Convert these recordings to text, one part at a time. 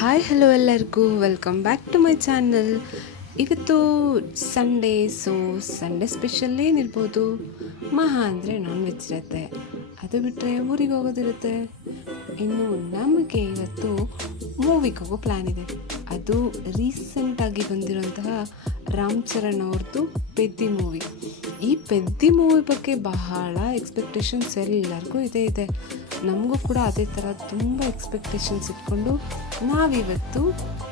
Hi hello ಎಲ್ಲರಿಗೂ welcome back to my channel. ಇವತ್ತು Sunday, so Sunday special ಏನಿರ್ಬೋದು? ಮಹಾ ಅಂದರೆ ನಾನ್ ವೆಜ್ ಇರುತ್ತೆ, ಅದು ಬಿಟ್ಟರೆ ಊರಿಗೆ ಹೋಗೋದಿರುತ್ತೆ. ಇನ್ನು ನಮಗೆ ಇವತ್ತು ಮೂವಿಗೆ ಹೋಗೋ ಪ್ಲ್ಯಾನ್ ಇದೆ. ಅದು ರೀಸೆಂಟಾಗಿ ಬಂದಿರೋಂತಹ ರಾಮ್ ಚರಣ್ ಅವ್ರದ್ದು ಪೆದ್ದಿ ಮೂವಿ. ಈ ಪೆದ್ದಿ ಮೂವಿ ಬಗ್ಗೆ ಬಹಳ ಎಕ್ಸ್ಪೆಕ್ಟೇಷನ್ಸ್ ಎಲ್ಲರಿಗೂ ಇದೆ. ನಮಗೂ ಕೂಡ ಅದೇ ಥರ ತುಂಬ ಎಕ್ಸ್ಪೆಕ್ಟೇಷನ್ಸ್ ಇಟ್ಕೊಂಡು ನಾವಿವತ್ತು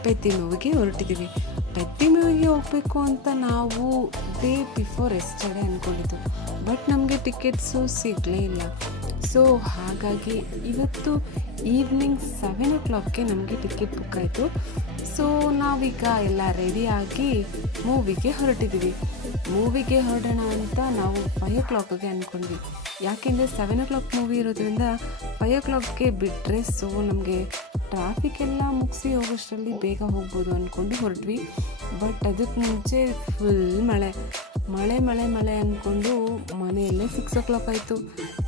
ಪೆದ್ದಿ ಮೂವಿಗೆ ಹೊರಟಿದ್ದೀವಿ. ಪೆದ್ದಿ ಮೂವಿಗೆ ಹೋಗಬೇಕು ಅಂತ ನಾವು ಡೇ ಬಿಫೋರ್ ಎಸ್ಟರ್ಡೇ ಅಂದ್ಕೊಂಡಿದ್ದು, ಬಟ್ ನಮಗೆ ಟಿಕೆಟ್ಸು ಸಿಗಲೇ ಇಲ್ಲ. ಸೊ ಹಾಗಾಗಿ ಇವತ್ತು ಈವ್ನಿಂಗ್ 7 o'clockಗೆ ನಮಗೆ ಟಿಕೆಟ್ ಬುಕ್ ಆಯಿತು. ಸೊ ನಾವೀಗ ಎಲ್ಲ ರೆಡಿಯಾಗಿ ಮೂವಿಗೆ ಹೊರಟಿದ್ದೀವಿ. ಮೂವಿಗೆ ಹೊರಡೋಣ ಅಂತ ನಾವು 5 o'clockಗೆ ಅಂದ್ಕೊಂಡ್ವಿ. ಯಾಕೆಂದರೆ 7 o'clock ಮೂವಿ ಇರೋದ್ರಿಂದ 5 o'clockಗೆ ಬಿಟ್ಟರೆ ಸೊ ನಮಗೆ ಟ್ರಾಫಿಕ್ ಎಲ್ಲ ಮುಗಿಸಿ ಹೋಗೋಷ್ಟರಲ್ಲಿ ಬೇಗ ಹೋಗ್ಬೋದು ಅಂದ್ಕೊಂಡು ಹೊರಟ್ವಿ. ಬಟ್ ಅದಕ್ಕೆ ಮುಂಚೆ ಫುಲ್ ಮಳೆ ಅಂದ್ಕೊಂಡು ಮನೆಯಲ್ಲೇ 6 o'clock ಆಯಿತು.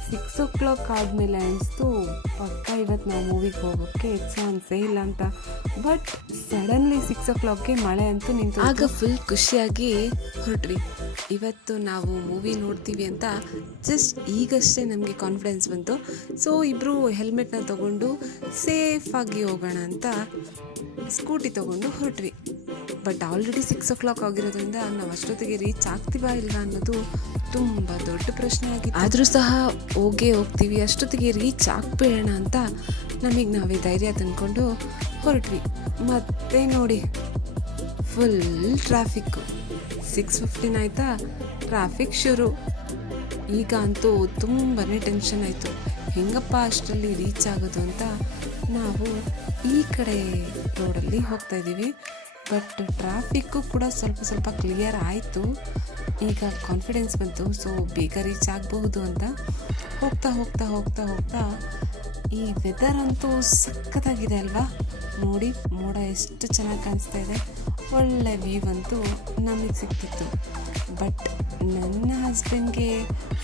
6 o'clock ಆದಮೇಲೆ ಅನಿಸ್ತು ಪಕ್ಕ ಇವತ್ತು ನಾವು ಮೂವಿಗೆ ಹೋಗೋಕ್ಕೆ ಚಾನ್ಸೇ ಇಲ್ಲ ಅಂತ. ಬಟ್ ಸಡನ್ಲಿ 6 o'clockಗೆ ಮಳೆ ಅಂತೂ ನಿಂತು. ಆಗ ಫುಲ್ ಖುಷಿಯಾಗಿ ಹೊರಟ್ವಿ. ಇವತ್ತು ನಾವು ಮೂವಿ ನೋಡ್ತೀವಿ ಅಂತ ಜಸ್ಟ್ ಈಗಷ್ಟೇ ನಮಗೆ ಕಾನ್ಫಿಡೆನ್ಸ್ ಬಂತು. ಸೊ ಇಬ್ಬರು ಹೆಲ್ಮೆಟ್ನ ತೊಗೊಂಡು ಸೇಫಾಗಿ ಹೋಗೋಣ ಅಂತ ಸ್ಕೂಟಿ ತೊಗೊಂಡು ಹೊರಟ್ವಿ. ಬಟ್ ಆಲ್ರೆಡಿ 6 o'clock ಆಗಿರೋದ್ರಿಂದ ನಾವು ಅಷ್ಟೊತ್ತಿಗೆ ರೀಚ್ ಆಗ್ತೀವಾ ಇಲ್ಲ ಅನ್ನೋದು ತುಂಬ ದೊಡ್ಡ ಪ್ರಶ್ನೆ ಆಗಿತ್ತು. ಆದರೂ ಸಹ ಹೋಗ್ತೀವಿ, ಅಷ್ಟೊತ್ತಿಗೆ ರೀಚ್ ಆಗ್ಬೇಡೋಣ ಅಂತ ನಾವೇ ಧೈರ್ಯ ತಂದ್ಕೊಂಡು ಹೊರಟ್ವಿ. ಮತ್ತೆ ನೋಡಿ ಫುಲ್ ಟ್ರಾಫಿಕ್ಕು. 6:15 ಆಯಿತಾ, ಟ್ರಾಫಿಕ್ ಶುರು. ಈಗ ಅಂತೂ ತುಂಬಾ ಟೆನ್ಷನ್ ಆಯಿತು, ಹೆಂಗಪ್ಪ ಅಷ್ಟರಲ್ಲಿ ರೀಚ್ ಆಗೋದು ಅಂತ ನಾವು ಈ ಕಡೆ ರೋಡಲ್ಲಿ ಹೋಗ್ತಾಯಿದ್ದೀವಿ. ಬಟ್ ಟ್ರಾಫಿಕ್ಕು ಕೂಡ ಸ್ವಲ್ಪ ಕ್ಲಿಯರ್ ಆಯಿತು. ಈಗ ಕಾನ್ಫಿಡೆನ್ಸ್ ಬಂತು, ಸೊ ಬೇಗ ರೀಚ್ ಆಗಬಹುದು ಅಂತ ಹೋಗ್ತಾ ಈ ವೆದರ್ ಅಂತೂ ಸಖತ್ತಾಗಿದೆ ಅಲ್ವಾ? ನೋಡಿ ಮೋಡ ಎಷ್ಟು ಚೆನ್ನಾಗಿ ಕಾಣಿಸ್ತಾ ಇದೆ, ಒಳ್ಳೆ ವ್ಯೂ ಅಂತೂ ನಮಗೆ ಸಿಗ್ತಿತ್ತು. ಬಟ್ ನನ್ನ ಹಸ್ಬೆಂಡ್ಗೆ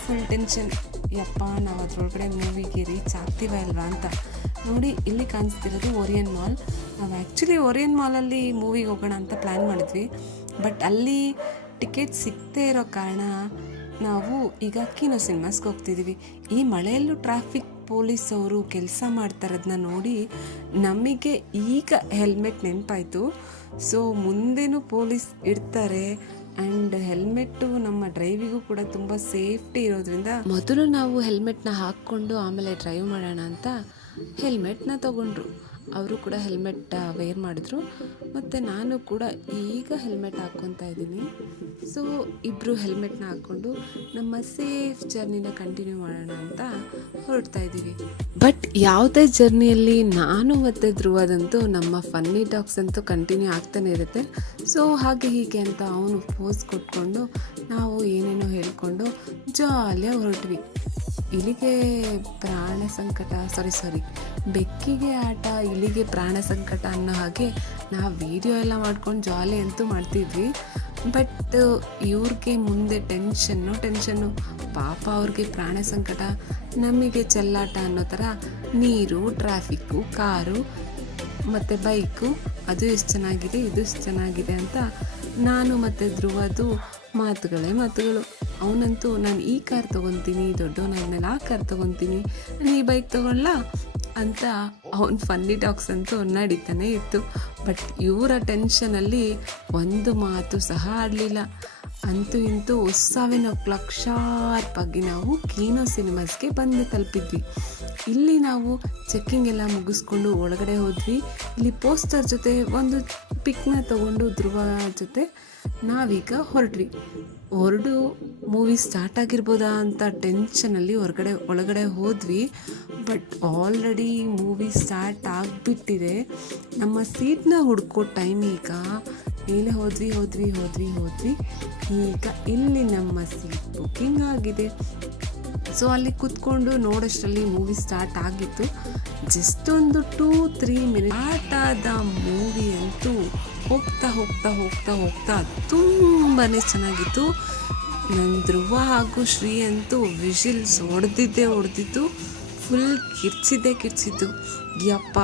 ಫುಲ್ ಟೆನ್ಷನ್, ಯಪ್ಪ ನಾವು ಅದರೊಳಗಡೆ ಮೂವಿಗೆ ರೀಚ್ ಆಗ್ತೀವ ಇಲ್ವಾ ಅಂತ. ನೋಡಿ ಇಲ್ಲಿ ಕಾಣಿಸ್ತಿರೋದು ಓರಿಯನ್ ಮಾಲ್. ನಾವು ಆ್ಯಕ್ಚುಲಿ ಓರಿಯನ್ ಮಾಲಲ್ಲಿ ಮೂವಿಗೆ ಹೋಗೋಣ ಅಂತ ಪ್ಲ್ಯಾನ್ ಮಾಡಿದ್ವಿ. ಬಟ್ ಅಲ್ಲಿ ಟಿಕೆಟ್ ಸಿಗದೇ ಇರೋ ಕಾರಣ ನಾವು ಈಗ ಕಿನೋ ಸಿನಿಮಾಸ್ಗೆ ಹೋಗ್ತಿದ್ದೀವಿ. ಈ ಮಳೆಯಲ್ಲೂ ಟ್ರಾಫಿಕ್ ಪೊಲೀಸ್ ಅವರು ಕೆಲಸ ಮಾಡ್ತಾರದನ್ನ ನೋಡಿ ನಮಗೆ ಈಗ ಹೆಲ್ಮೆಟ್ ನೆನಪಾಯಿತು. ಸೊ ಮುಂದೇನೂ ಪೊಲೀಸ್ ಇಡ್ತಾರೆ ಆ್ಯಂಡ್ ಹೆಲ್ಮೆಟ್ಟು ನಮ್ಮ ಡ್ರೈವಿಗೂ ಕೂಡ ತುಂಬ ಸೇಫ್ಟಿ ಇರೋದ್ರಿಂದ ಮೊದಲು ನಾವು ಹೆಲ್ಮೆಟ್ನ ಹಾಕ್ಕೊಂಡು ಆಮೇಲೆ ಡ್ರೈವ್ ಮಾಡೋಣ ಅಂತ ಹೆಲ್ಮೆಟ್ನ ತೊಗೊಂಡ್ರು. ಅವರು ಕೂಡ ಹೆಲ್ಮೆಟ್ ವೇರ್ ಮಾಡಿದ್ರು, ಮತ್ತು ನಾನು ಕೂಡ ಈಗ ಹೆಲ್ಮೆಟ್ ಹಾಕ್ಕೊತಾ ಇದ್ದೀನಿ. ಸೊ ಇಬ್ಬರು ಹೆಲ್ಮೆಟ್ನ ಹಾಕ್ಕೊಂಡು ನಮ್ಮ ಸೇಫ್ ಜರ್ನಿನ ಕಂಟಿನ್ಯೂ ಮಾಡೋಣ ಅಂತ ಹೊರಡ್ತಾ ಇದ್ದೀವಿ. ಬಟ್ ಯಾವುದೇ ಜರ್ನಿಯಲ್ಲಿ ನಾನು ಮತ್ತು ಧ್ರುವದಂತೂ ನಮ್ಮ ಫನ್ನಿ ಟಾಕ್ಸ್ ಅಂತೂ ಕಂಟಿನ್ಯೂ ಆಗ್ತಾನೆ ಇರುತ್ತೆ. ಸೊ ಹಾಗೆ ಹೀಗೆ ಅಂತ ಅವನು ಪೋಸ್ ಕೊಟ್ಕೊಂಡು ನಾವು ಏನೇನೋ ಹೇಳ್ಕೊಂಡು ಜಾಲಿಯಾಗಿ ಹೊರಟ್ವಿ. ಇಲಿಗೆ ಪ್ರಾಣ ಸಂಕಟ, ಸಾರಿ ಬೆಕ್ಕಿಗೆ ಆಟ, ಇಲಿಗೆ ಪ್ರಾಣ ಸಂಕಟ ಅನ್ನೋ ಹಾಗೆ ನಾವು ವಿಡಿಯೋ ಎಲ್ಲ ಮಾಡ್ಕೊಂಡು ಜಾಲಿ ಅಂತೂ ಮಾಡ್ತಿದ್ವಿ. ಬಟ್ ಇವ್ರಿಗೆ ಮುಂದೆ ಟೆನ್ಷನ್ನು ಪಾಪ ಅವ್ರಿಗೆ ಪ್ರಾಣ ಸಂಕಟ, ನಮಗೆ ಚೆಲ್ಲಾಟ ಅನ್ನೋ ಥರ ನೀರು, ಟ್ರಾಫಿಕ್ಕು, ಕಾರು ಮತ್ತು ಬೈಕು, ಅದು ಎಷ್ಟು ಚೆನ್ನಾಗಿದೆ ಇದು ಎಷ್ಟು ಚೆನ್ನಾಗಿದೆ ಅಂತ ನಾನು ಮತ್ತು ಧ್ರುವದು ಮಾತುಗಳು. ಅವನಂತೂ ನಾನು ಈ ಕಾರ್ ತೊಗೊತೀನಿ, ದೊಡ್ಡವನಾದ್ಮೇಲೆ ಆ ಕಾರ್ ತೊಗೊತೀನಿ, ನಾನು ಈ ಬೈಕ್ ತೊಗೊಳ್ಳ ಅಂತ ಅವನ ಫನ್ನಿ ಟಾಕ್ಸ್ ಅಂತೂ ನಡೀತಾನೆ ಇತ್ತು. ಬಟ್ ಇವರ ಟೆನ್ಷನಲ್ಲಿ ಒಂದು ಮಾತು ಸಹ ಆಡಲಿಲ್ಲ. ಅಂತೂ ಇಂತೂ 7 o'clock ಶಾರ್ಪಾಗಿ ನಾವು ಕಿನೋ ಸಿನಿಮಾಸ್ಗೆ ಬಂದು ತಲುಪಿದ್ವಿ. ಇಲ್ಲಿ ನಾವು ಚೆಕ್ಕಿಂಗ್ ಎಲ್ಲ ಮುಗಿಸ್ಕೊಂಡು ಒಳಗಡೆ ಹೋದ್ವಿ. ಇಲ್ಲಿ ಪೋಸ್ಟರ್ ಜೊತೆ ಒಂದು ಪಿಕ್ನ ತೊಗೊಂಡು ಧ್ರುವ ಜೊತೆ ನಾವೀಗ ಹೊರಡು ಮೂವಿ ಸ್ಟಾರ್ಟ್ ಆಗಿರ್ಬೋದಾ ಅಂತ ಟೆನ್ಷನಲ್ಲಿ ಒಳಗಡೆ ಹೋದ್ವಿ. ಬಟ್ ಆಲ್ರೆಡಿ ಮೂವಿ ಸ್ಟಾರ್ಟ್ ಆಗಿಬಿಟ್ಟಿದೆ. ನಮ್ಮ ಸೀಟ್ನ ಹುಡ್ಕೋ ಟೈಮ್ ಈಗ ಮೇಲೆ ಹೋದ್ವಿ. ಈಗ ಇಲ್ಲಿ ನಮ್ಮ ಸೀಟ್ ಬುಕ್ಕಿಂಗ್ ಆಗಿದೆ. ಸೊ ಅಲ್ಲಿ ಕೂತ್ಕೊಂಡು ನೋಡೋಷ್ಟರಲ್ಲಿ ಮೂವಿ ಸ್ಟಾರ್ಟ್ ಆಗಿತ್ತು. ಜಸ್ಟ್ ಒಂದು 2-3 ಮಿನಿಟ್ ಆಟದ ಮೂವಿ ಅಂತೂ ಹೋಗ್ತಾ ತುಂಬಾ ಚೆನ್ನಾಗಿತ್ತು. ನನ್ನ ಧ್ರುವ ಹಾಗೂ ಶ್ರೀ ಅಂತೂ ವಿಷಿಲ್ಸ್ ಹೊಡೆದಿದ್ದು ಫುಲ್ ಕಿರ್ಚಿದ್ದು. ಯಪ್ಪ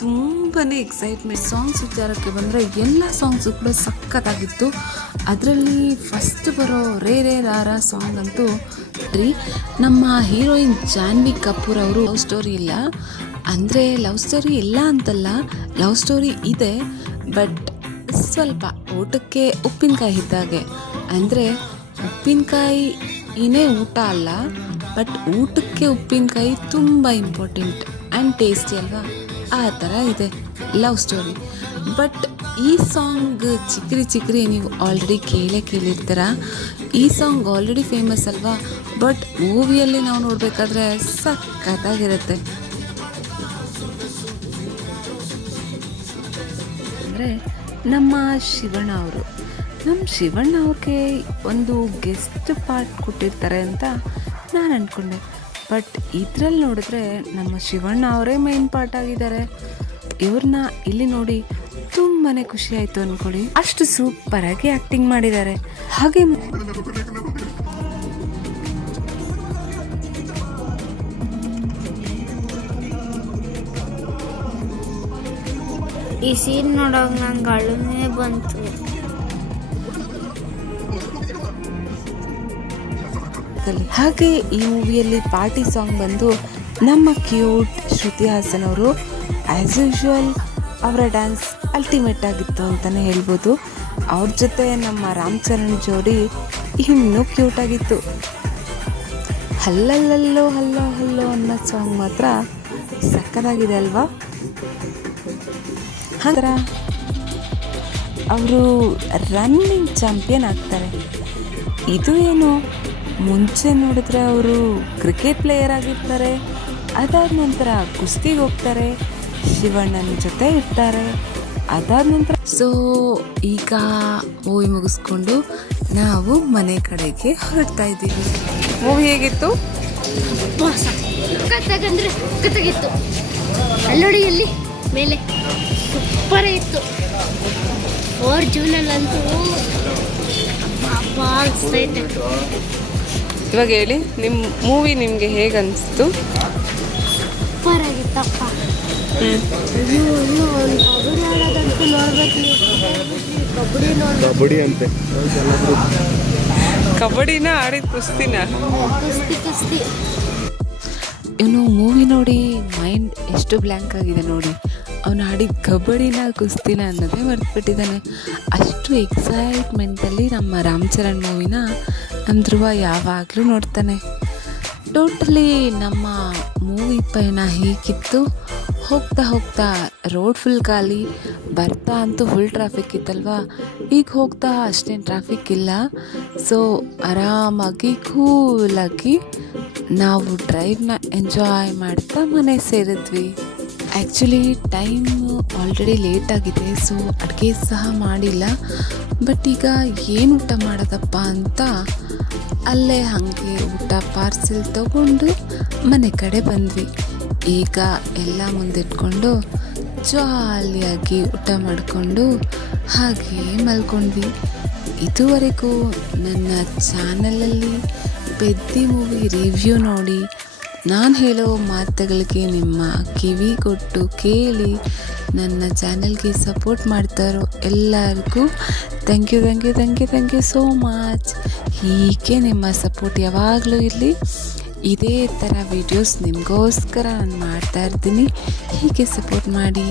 ತುಂಬಾ ಎಕ್ಸೈಟ್ಮೆಂಟ್. ಸಾಂಗ್ಸ್ ವಿಚಾರಕ್ಕೆ ಬಂದರೆ ಎಲ್ಲ ಸಾಂಗ್ಸು ಕೂಡ ಸಖತ್ತಾಗಿತ್ತು. ಅದರಲ್ಲಿ ಫಸ್ಟ್ ಬರೋ ರೇ ರೇ ರಾರ ಸಾಂಗ್ ಅಂತೂ ನಮ್ಮ ಹೀರೋಯಿನ್ ಜಾನ್ವಿ ಕಪೂರ್ ಅವರು ಲವ್ ಸ್ಟೋರಿ ಇಲ್ಲ ಅಂದರೆ ಲವ್ ಸ್ಟೋರಿ ಇಲ್ಲ ಅಂತಲ್ಲ, ಲವ್ ಸ್ಟೋರಿ ಇದೆ, ಬಟ್ ಸ್ವಲ್ಪ ಊಟಕ್ಕೆ ಉಪ್ಪಿನಕಾಯಿ ಇದ್ದಾಗೆ. ಅಂದರೆ ಉಪ್ಪಿನಕಾಯಿನೇ ಊಟ ಅಲ್ಲ, ಬಟ್ ಊಟಕ್ಕೆ ಉಪ್ಪಿನಕಾಯಿ ತುಂಬ ಇಂಪಾರ್ಟೆಂಟ್ ಆ್ಯಂಡ್ ಟೇಸ್ಟಿ ಅಲ್ವಾ, ಆ ಥರ ಇದೆ ಲವ್ ಸ್ಟೋರಿ. ಬಟ್ ಈ ಸಾಂಗ್ ಚಿಕ್ರಿ ಚಿಕ್ರಿ ನೀವು ಆಲ್ರೆಡಿ ಕೇಳಿರ್ತೀರ. ಈ ಸಾಂಗ್ ಆಲ್ರೆಡಿ ಫೇಮಸ್ ಅಲ್ವಾ, ಬಟ್ ಮೂವಿಯಲ್ಲಿ ನಾವು ನೋಡಬೇಕಾದ್ರೆ ಸಖತ್ತಾಗಿರುತ್ತೆ. ಅಂದರೆ ನಮ್ಮ ಶಿವಣ್ಣ ಅವ್ರಿಗೆ ಒಂದು ಗೆಸ್ಟ್ ಪಾರ್ಟ್ ಕೊಟ್ಟಿರ್ತಾರೆ ಅಂತ ನಾನು ಅಂದ್ಕೊಂಡೆ. ಬಟ್ ಇದರಲ್ಲಿ ನೋಡಿದ್ರೆ ನಮ್ಮ ಶಿವಣ್ಣ ಅವರೇ ಮೈನ್ ಪಾರ್ಟ್ ಆಗಿದ್ದಾರೆ. ಇವ್ರನ್ನ ಇಲ್ಲಿ ನೋಡಿ ತುಂಬಾ ಖುಷಿ ಆಯಿತು ಅಂದ್ಕೊಳ್ಳಿ, ಅಷ್ಟು ಸೂಪರಾಗಿ ಆ್ಯಕ್ಟಿಂಗ್ ಮಾಡಿದ್ದಾರೆ. ಹಾಗೆ ಈ ಸೀನ್ ನೋಡೋಕೆ ನಂಗೆ ಅಳುನೇ ಬಂತು. ಹಾಗೆ ಈ ಮೂವಿಯಲ್ಲಿ ಪಾರ್ಟಿ ಸಾಂಗ್ ಬಂದು ನಮ್ಮ ಕ್ಯೂಟ್ ಶ್ರುತಿ ಹಾಸನ್ ಅವರು ಆ್ಯಸ್ ಯೂಶ್ವಲ್ ಅವರ ಡ್ಯಾನ್ಸ್ ಅಲ್ಟಿಮೇಟ್ ಆಗಿತ್ತು ಅಂತಲೇ ಹೇಳ್ಬೋದು. ಅವ್ರ ಜೊತೆ ನಮ್ಮ ರಾಮ್ ಚರಣ್ ಜೋಡಿ ಇನ್ನೂ ಕ್ಯೂಟ್ ಆಗಿತ್ತು. ಹಲ್ಲಲ್ಲೋ ಹಲ್ಲೋ ಹಲ್ಲೋ ಅನ್ನೋ ಸಾಂಗ್ ಮಾತ್ರ ಸಕ್ಕತ್ತಾಗಿದೆ ಅಲ್ವಾ. ನಂತರ ಅವರು ರನ್ನಿಂಗ್ ಚಾಂಪಿಯನ್ ಆಗ್ತಾರೆ. ಇದು ಏನು, ಮುಂಚೆ ನೋಡಿದ್ರೆ ಅವರು ಕ್ರಿಕೆಟ್ ಪ್ಲೇಯರ್ ಆಗಿರ್ತಾರೆ, ಅದಾದ ನಂತರ ಕುಸ್ತಿಗೆ ಹೋಗ್ತಾರೆ, ಶಿವಣ್ಣನ ಜೊತೆ ಇರ್ತಾರೆ, ಅದಾದ ನಂತರ ಈಗ ಮೂವಿ ಮುಗಿಸ್ಕೊಂಡು ನಾವು ಮನೆ ಕಡೆಗೆ ಹೊರಡ್ತಾ ಇದ್ದೀವಿ. ಮೂವಿ ಹೇಗಿತ್ತು? ಸಖತ್ತಾಗಿತ್ತು. ಅಲ್ಲೋಡಿಯಲ್ಲಿ ಮೇಲೆ ಸೂಪರ್ ಇತ್ತು. 4 ಜೂನಲ್ಲಂತೂ ಇವಾಗ ಹೇಳಿ, ನಿಮ್ಮ ಮೂವಿ ನಿಮಗೆ ಹೇಗೆ ಅನಿಸ್ತು? ಸೂಪರ್ ಆಗಿತ್ತಪ್ಪ. ಕಬಡ್ಡಿ ಆಡೋದಂತೂ ನೋಡ್ಬೇಕು. ಕಬಡ್ಡಿ ಅಂತೆ, ಕಬಡ್ಡಿನ ಆಡಿದ ಕುಸ್ತಿನ ಕುಸ್ತಿ ಇವನು ಮೂವಿ ನೋಡಿ ಮೈಂಡ್ ಎಷ್ಟು ಬ್ಲ್ಯಾಂಕ್ ಆಗಿದೆ ನೋಡಿ. ಅವನು ಆಡಿದ ಕಬಡ್ಡಿನ ಕುಸ್ತಿನ ಅನ್ನೋದೇ ಮರೆತುಬಿಟ್ಟಿದ್ದಾನೆ. ಅಷ್ಟು ಎಕ್ಸೈಟ್ಮೆಂಟಲ್ಲಿ ನಮ್ಮ ರಾಮ್ ಚರಣ್ ಮೂವಿನ ನಮ್ಮ ಧ್ರುವ ಯಾವಾಗಲೂ ನೋಡ್ತಾನೆ. ಟೋಟಲಿ ನಮ್ಮ ಮೂವಿ ಪಯಣ ಹೀಗಿತ್ತು. ಹೋಗ್ತಾ ಹೋಗ್ತಾ ರೋಡ್ ಫುಲ್ ಖಾಲಿ, ಬರ್ತಾ ಅಂತೂ ಫುಲ್ ಟ್ರಾಫಿಕ್ ಇತ್ತಲ್ವಾ. ಈಗ ಹೋಗ್ತಾ ಅಷ್ಟೇನು ಟ್ರಾಫಿಕ್ ಇಲ್ಲ. ಸೊ ಆರಾಮಾಗಿ ಕೂಲಾಗಿ ನಾವು ಡ್ರೈವ್ನ ಎಂಜಾಯ್ ಮಾಡ್ತಾ ಮನೆ ಸೇರಿದ್ವಿ. ಆ್ಯಕ್ಚುಲಿ ಟೈಮ್ ಆಲ್ರೆಡಿ ಲೇಟ್ ಆಗಿದೆ, ಸೊ ಅಡುಗೆ ಸಹ ಮಾಡಿಲ್ಲ. ಬಟ್ ಈಗ ಏನು ಊಟ ಮಾಡೋದಪ್ಪ ಅಂತ ಅಲ್ಲೇ ಹಾಗೆ ಊಟ ಪಾರ್ಸೆಲ್ ತಗೊಂಡು ಮನೆ ಕಡೆ ಬಂದ್ವಿ. ಈಗ ಎಲ್ಲ ಮುಂದಿಟ್ಕೊಂಡು ಜಾಲಿಯಾಗಿ ಊಟ ಮಾಡಿಕೊಂಡು ಹಾಗೆ ಮಲ್ಕೊಂಡ್ವಿ. ಇದುವರೆಗೂ ನನ್ನ ಚಾನಲಲ್ಲಿ ಪೆದ್ದಿ ಮೂವಿ ರಿವ್ಯೂ ನೋಡಿ ನಾನು ಹೇಳೋ ಮಾತುಗಳಿಗೆ ನಿಮ್ಮ ಕಿವಿ ಕೊಟ್ಟು ಕೇಳಿ ನನ್ನ ಚಾನಲ್ಗೆ ಸಪೋರ್ಟ್ ಮಾಡ್ತಾರೋ ಎಲ್ಲರಿಗೂ ಥ್ಯಾಂಕ್ ಯು ಸೋ ಮಚ್. ಹೀಗೆ ನಿಮ್ಮ ಸಪೋರ್ಟ್ ಯಾವಾಗಲೂ ಇರಲಿ. ಇದೇ ಥರ ವೀಡಿಯೋಸ್ ನಿಮಗೋಸ್ಕರ ನಾನು ಮಾಡ್ತಾ ಇರ್ತೀನಿ. ಹೀಗೆ ಸಪೋರ್ಟ್ ಮಾಡಿ.